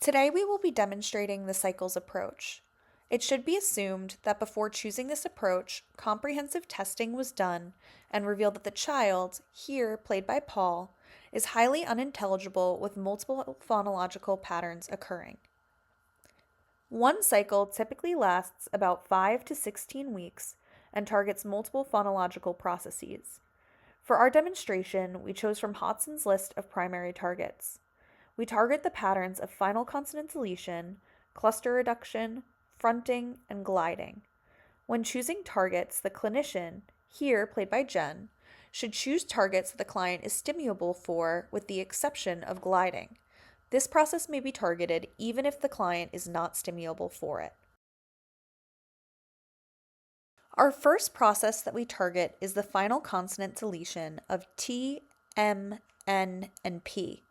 Today we will be demonstrating the cycles approach. It should be assumed that before choosing this approach, comprehensive testing was done and revealed that the child, here played by Paul, is highly unintelligible with multiple phonological patterns occurring. One cycle typically lasts about 5 to 16 weeks and targets multiple phonological processes. For our demonstration, we chose from Hodson's list of primary targets. We target the patterns of final consonant deletion, cluster reduction, fronting, and gliding. When choosing targets, the clinician, here played by Jen, should choose targets that the client is stimulable for, with the exception of gliding. This process may be targeted even if the client is not stimulable for it. Our first process that we target is the final consonant deletion of T, M, N, and P.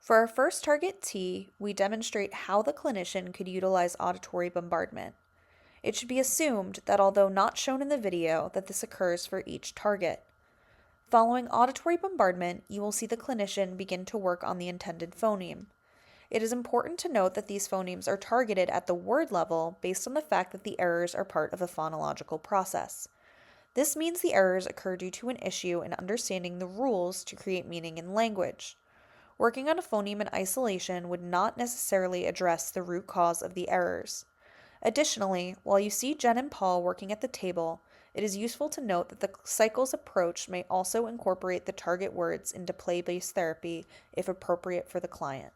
For our first target T, we demonstrate how the clinician could utilize auditory bombardment. It should be assumed that although not shown in the video, that this occurs for each target. Following auditory bombardment, you will see the clinician begin to work on the intended phoneme. It is important to note that these phonemes are targeted at the word level based on the fact that the errors are part of the phonological process. This means the errors occur due to an issue in understanding the rules to create meaning in language. Working on a phoneme in isolation would not necessarily address the root cause of the errors. Additionally, while you see Jen and Paul working at the table, it is useful to note that the cycles approach may also incorporate the target words into play-based therapy if appropriate for the client.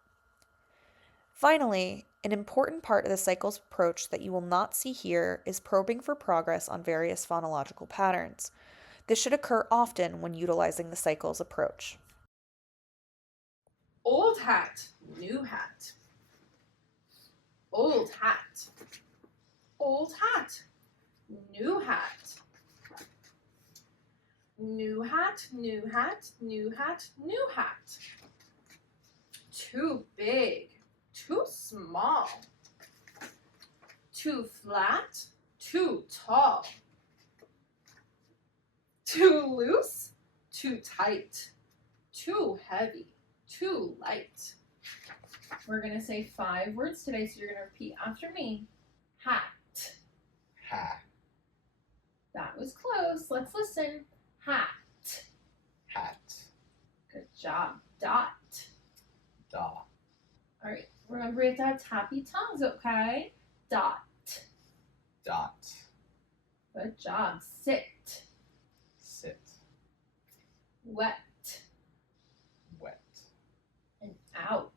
Finally, an important part of the cycles approach that you will not see here is probing for progress on various phonological patterns. This should occur often when utilizing the cycles approach. Old hat, new hat. Old hat. Old hat. New hat. New hat, new hat, new hat, new hat. Too big, too small. Too flat, too tall. Too loose, too tight. Too heavy, too light. We're going to say 5 words today, so you're going to repeat after me. Hat. Hat. That was close. Let's listen. Hat. Hat. Good job. Dot. Dot. All right. Remember, we have to have tappy tongues, okay? Dot. Dot. Good job. Sit. Sit. Wet. Wet. And out.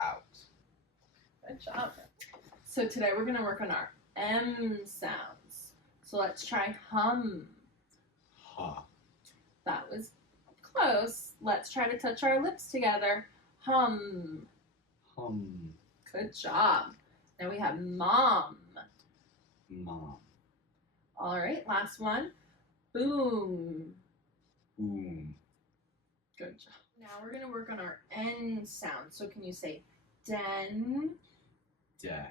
Out. Good job. So today we're going to work on our M sounds. So let's try hum. Ha. That was close. Let's try to touch our lips together. Hum. Hum. Good job. Now we have mom. Mom. All right, last one. Boom. Boom. Good job. Now we're going to work on our N sound. So can you say den? De.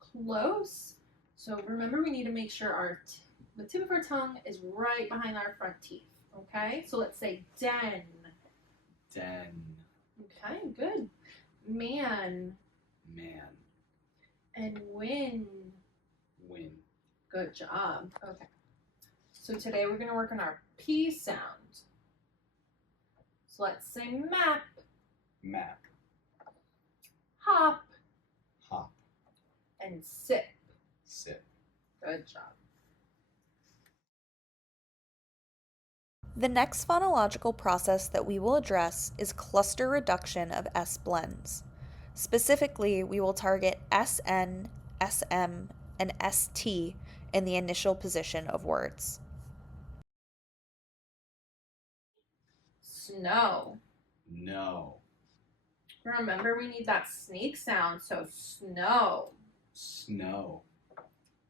Close. So remember, we need to make sure the tip of our tongue is right behind our front teeth. Okay, so let's say den. Den. Okay, good. Man. Man. And win. Win. Good job. Okay. So today we're going to work on our P sound. So let's say map. Map. Hop. Hop. And sip. Sip. Good job. The next phonological process that we will address is cluster reduction of S blends. Specifically, we will target SN, SM, and ST in the initial position of words. Snow. No. Remember, we need that snake sound, so snow. Snow.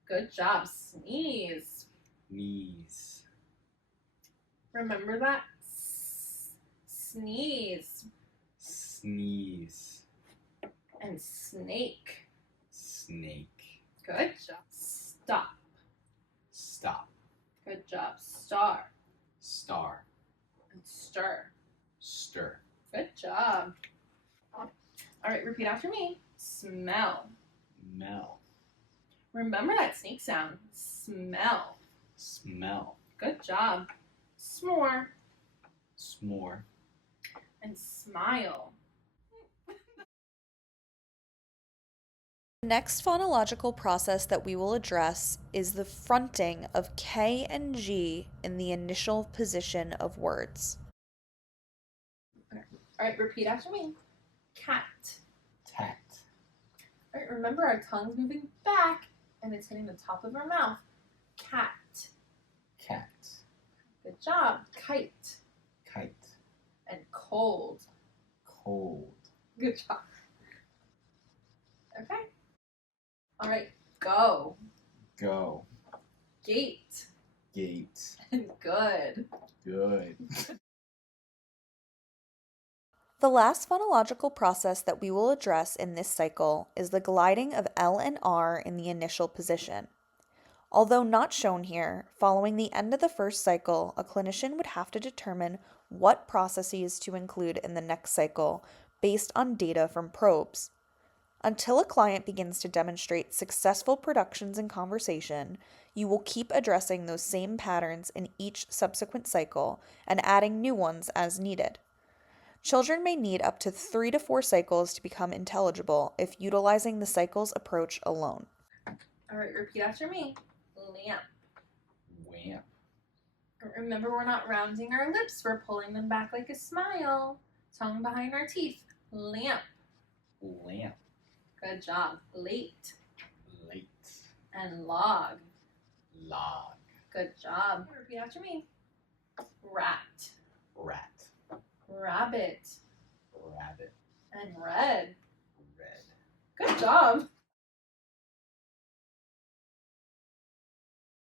Good job. Sneeze. Knees. Remember that? Sneeze. Sneeze. And snake. Snake. Good job. Stop. Stop. Good job. Star. Star. And stir. Stir. Good job. All All right, repeat after me. Smell. Mel. Remember that snake sound. Smell. Smell. Good job. S'more. S'more. And smile. The next phonological process that we will address is the fronting of K and G in the initial position of words. All right, repeat after me. Cat. Tat. All right, remember our tongue's moving back and it's hitting the top of our mouth. Cat. Cat. Good job. Kite. Kite. And cold. Cold. Good job. Okay. All right, go. Go. Gate. Gate. And good. Good. The last phonological process that we will address in this cycle is the gliding of L and R in the initial position. Although not shown here, following the end of the first cycle, a clinician would have to determine what processes to include in the next cycle based on data from probes. Until a client begins to demonstrate successful productions in conversation, you will keep addressing those same patterns in each subsequent cycle and adding new ones as needed. Children may need up to 3 to 4 cycles to become intelligible if utilizing the cycles approach alone. All right, repeat after me. Lamp. Wamp. Remember, we're not rounding our lips. We're pulling them back like a smile. Tongue behind our teeth. Lamp. Lamp. Good job. Late. Late. And log. Log. Good job. Repeat after me. Rat. Rat. Rabbit. Rabbit. And red. Red. Good job.